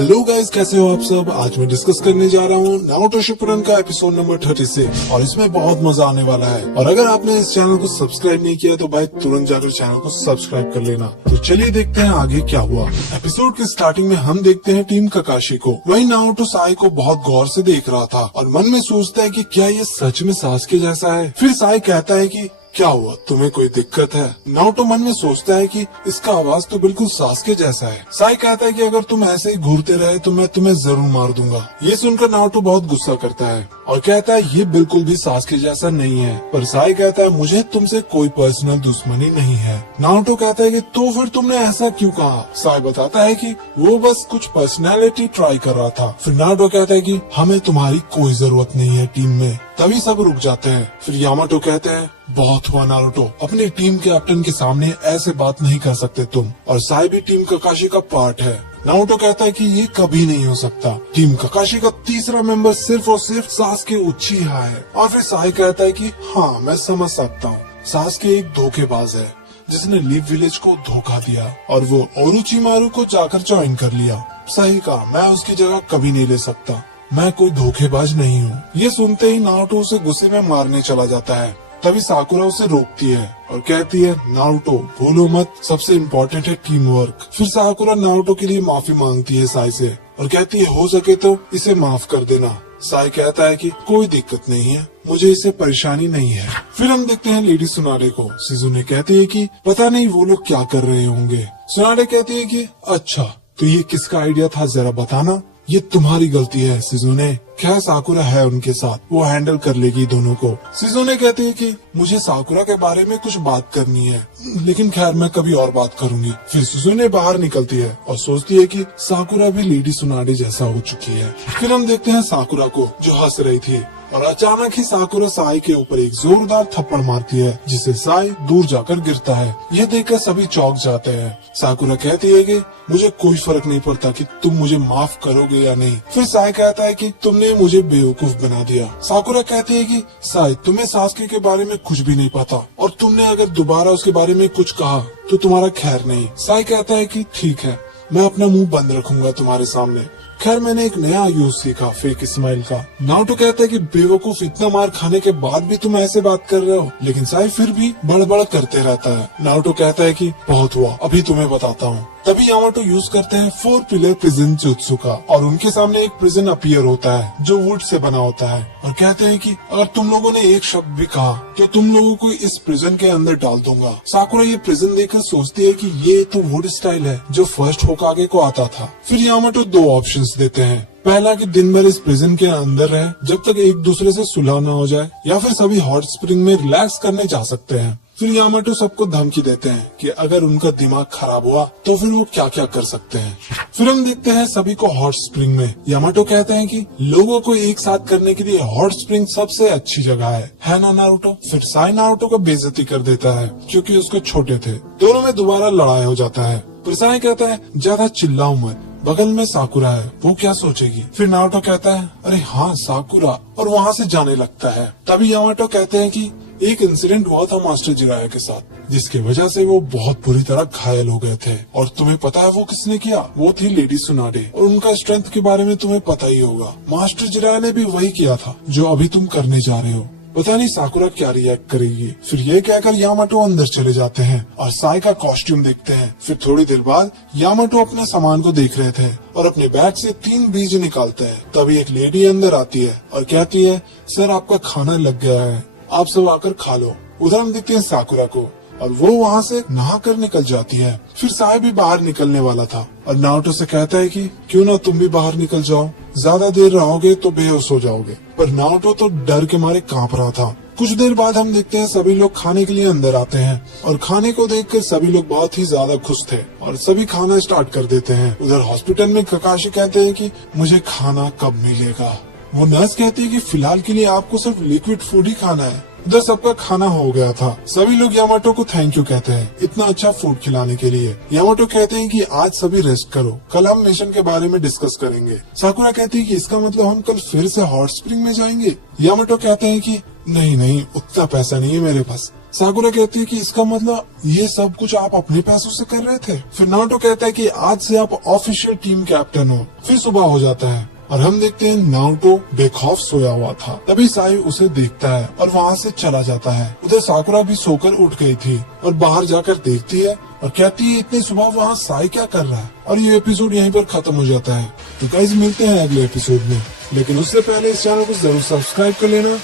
Hello guys, कैसे हो आप सब। आज मैं डिस्कस करने जा रहा हूँ नारुतो शिपुडन का एपिसोड नंबर 36 और इसमें बहुत मजा आने वाला है। और अगर आपने इस चैनल को सब्सक्राइब नहीं किया तो भाई तुरंत जाकर चैनल को सब्सक्राइब कर लेना। तो चलिए देखते हैं आगे क्या हुआ। एपिसोड के स्टार्टिंग में हम देखते हैं टीम काकाशी को। वही नारुतो साई को बहुत गौर से देख रहा था और मन में सोचता है कि क्या ये सच में सासुके जैसा है। फिर साई कहता है कि क्या हुआ, तुम्हें कोई दिक्कत है। नारुतो मन में सोचता है कि इसका आवाज तो बिल्कुल सासुके जैसा है। साई कहता है कि अगर तुम ऐसे ही घूरते रहे तो मैं तुम्हें जरूर मार दूंगा। ये सुनकर नारुतो बहुत गुस्सा करता है और कहता है ये बिल्कुल भी सासुके जैसा नहीं है। पर साई कहता है मुझे तुमसे कोई पर्सनल दुश्मनी नहीं है। नारुतो कहता है कि तो फिर तुमने ऐसा क्यों कहा। साई बताता है कि वो बस कुछ पर्सनैलिटी ट्राई कर रहा था। फिर नारुतो कहता है कि हमें तुम्हारी कोई जरूरत नहीं है टीम में। तभी सब रुक जाते हैं। फिर यामाटो कहते हैं बहुत हुआ नारुतो, अपनी टीम कैप्टन के सामने ऐसे बात नहीं कर सकते तुम। और साई भी टीम काकाशी का पार्ट है। नारुतो कहता है कि ये कभी नहीं हो सकता। टीम काकाशी का तीसरा मेंबर सिर्फ और सिर्फ सासुके उचिहा है। और फिर साई कहता है कि हाँ मैं समझ सकता हूँ, सासुके एक धोखेबाज है जिसने लीव विलेज को धोखा दिया और वो ओरोचिमारू को जाकर ज्वाइन कर लिया। सही कहा, मैं उसकी जगह कभी नहीं ले सकता, मैं कोई धोखेबाज नहीं हूँ। ये सुनते ही नारुतो उसे गुस्से में मारने चला जाता है। तभी साकुरा उसे रोकती है और कहती है नारुतो भूलो मत, सबसे इम्पोर्टेंट है टीम वर्क। फिर साकुरा नारुतो के लिए माफी मांगती है साई से और कहती है हो सके तो इसे माफ कर देना। साई कहता है कि कोई दिक्कत नहीं है, मुझे इससे परेशानी नहीं है। फिर हम देखते हैं लेडी सुनारे को। शिजुने कहती है कि पता नहीं वो लोग क्या कर रहे होंगे। सुनारे कहती है कि अच्छा तो ये किसका आइडिया था जरा बताना। ये तुम्हारी गलती है शिजुने, क्या साकुरा है उनके साथ, वो हैंडल कर लेगी दोनों को। शिजुने कहती है कि मुझे साकुरा के बारे में कुछ बात करनी है, लेकिन खैर मैं कभी और बात करूंगी। फिर शिजुने बाहर निकलती है और सोचती है कि साकुरा भी लेडी सुनाडे जैसा हो चुकी है। फिर हम देखते हैं साकुरा को जो हंस रही थी और अचानक ही साकुरा साई के ऊपर एक जोरदार थप्पड़ मारती है जिससे साई दूर जाकर गिरता है। यह देखकर सभी चौंक जाते हैं। साकुरा कहती है कि मुझे कोई फर्क नहीं पड़ता कि तुम मुझे माफ करोगे या नहीं। फिर साई कहता है कि तुमने मुझे बेवकूफ बना दिया। साकुरा कहती है कि साई तुम्हें सासुके के बारे में कुछ भी नहीं पता और तुमने अगर दोबारा उसके बारे में कुछ कहा तो तुम्हारा खैर नहीं। साई कहता है कि ठीक है, मैं अपना मुंह बंद रखूंगा तुम्हारे सामने। खैर मैंने एक नया यूज सीखा, फेक स्माइल का। नारुतो कहता है कि बेवकूफ, इतना मार खाने के बाद भी तुम ऐसे बात कर रहे हो। लेकिन साई फिर भी बड़बड़ करते रहता है। नारुतो कहता है कि बहुत हुआ, अभी तुम्हें बताता हूँ। तभी यामाटो यूज करते हैं 4 पिलर प्रिजन जुत्सु का और उनके सामने एक प्रिजन अपीयर होता है जो वुड से बना होता है और कहते हैं कि अगर तुम लोगों ने एक शब्द भी कहा तो तुम लोगों को इस प्रिजन के अंदर डाल दूंगा। साकुरा ये प्रिजन देखकर सोचती है कि ये तो वुड स्टाइल है जो फर्स्ट होकागे को आता था। फिर यामाटो 2 ऑप्शंस देते हैं। पहला कि दिन भर इस प्रिजन के अंदर रहे जब तक एक दूसरे से सुलह न हो जाए, या फिर सभी हॉट स्प्रिंग में रिलैक्स करने जा सकते हैं। फिर यामाटो सबको धमकी देते हैं कि अगर उनका दिमाग खराब हुआ तो फिर वो क्या क्या कर सकते हैं। फिर हम देखते हैं सभी को हॉट स्प्रिंग में। यामाटो कहते हैं कि लोगों को एक साथ करने के लिए हॉट स्प्रिंग सबसे अच्छी जगह है ना नारुतो। फिर साई नारुतो को बेइज्जती कर देता है क्योंकि उसको छोटे थे। दोनों में दोबारा लड़ाई हो जाता है। फिर साई कहता है ज्यादा चिल्लाओ मत, बगल में साकुरा है, वो क्या सोचेगी। फिर नारुतो कहता है अरे हाँ साकुरा, और वहाँ से जाने लगता है। तभी यामाटो कहते हैं कि एक इंसिडेंट हुआ था मास्टर जिराया के साथ जिसकी वजह से वो बहुत बुरी तरह घायल हो गए थे। और तुम्हें पता है वो किसने किया, वो थी लेडी सुनाडे। और उनका स्ट्रेंथ के बारे में तुम्हें पता ही होगा, मास्टर जिराया ने भी वही किया था जो अभी तुम करने जा रहे हो। पता नहीं साकुरा क्या रिएक्ट करेगी। फिर ये कहकर यामाटो अंदर चले जाते हैं और साई का कॉस्ट्यूम देखते हैं। फिर थोड़ी देर बाद यामाटो अपने सामान को देख रहे थे और अपने बैग से 3 बीज निकालते हैं। तभी एक लेडी अंदर आती है और कहती है सर आपका खाना लग गया है, आप सब आकर खा लो। उधर हम देखते हैं साकुरा को और वो वहाँ से नहा कर निकल जाती है। फिर साई भी बाहर निकलने वाला था और नारुतो से कहता है कि क्यों ना तुम भी बाहर निकल जाओ, ज्यादा देर रहोगे तो बेहोश हो जाओगे। पर नारुतो तो डर के मारे कांप रहा था। कुछ देर बाद हम देखते हैं सभी लोग खाने के लिए अंदर आते हैं और खाने को देखकर सभी लोग बहुत ही ज्यादा खुश थे और सभी खाना स्टार्ट कर देते हैं। उधर हॉस्पिटल में काकाशी कहते हैं कि मुझे खाना कब मिलेगा। वो नर्स कहती है कि फिलहाल के लिए आपको सिर्फ लिक्विड फूड ही खाना है। उधर सबका खाना हो गया था। सभी लोग यामाटो को थैंक यू कहते हैं इतना अच्छा फूड खिलाने के लिए। यामाटो कहते हैं कि आज सभी रेस्ट करो, कल हम मिशन के बारे में डिस्कस करेंगे। साकुरा कहती है कि इसका मतलब हम कल फिर से हॉट स्प्रिंग में जाएंगे। यामाटो कहते हैं कि नहीं नहीं, उतना पैसा नहीं है मेरे पास, साकुरा कहती है कि इसका मतलब ये सब कुछ आप अपने पैसों से कर रहे थे। फिर नारुतो कहता है कि आज से आप ऑफिशियल टीम कैप्टन हो। फिर सुबह हो जाता है और हम देखते हैं नारुतो बेखौफ सोया हुआ था। तभी साई उसे देखता है और वहाँ से चला जाता है। उधर साकुरा भी सोकर उठ गई थी और बाहर जाकर देखती है और कहती है इतनी सुबह वहाँ साई क्या कर रहा है। और ये एपिसोड यहीं पर खत्म हो जाता है। तो गाइस मिलते हैं अगले एपिसोड में, लेकिन उससे पहले इस चैनल को जरूर सब्सक्राइब कर लेना।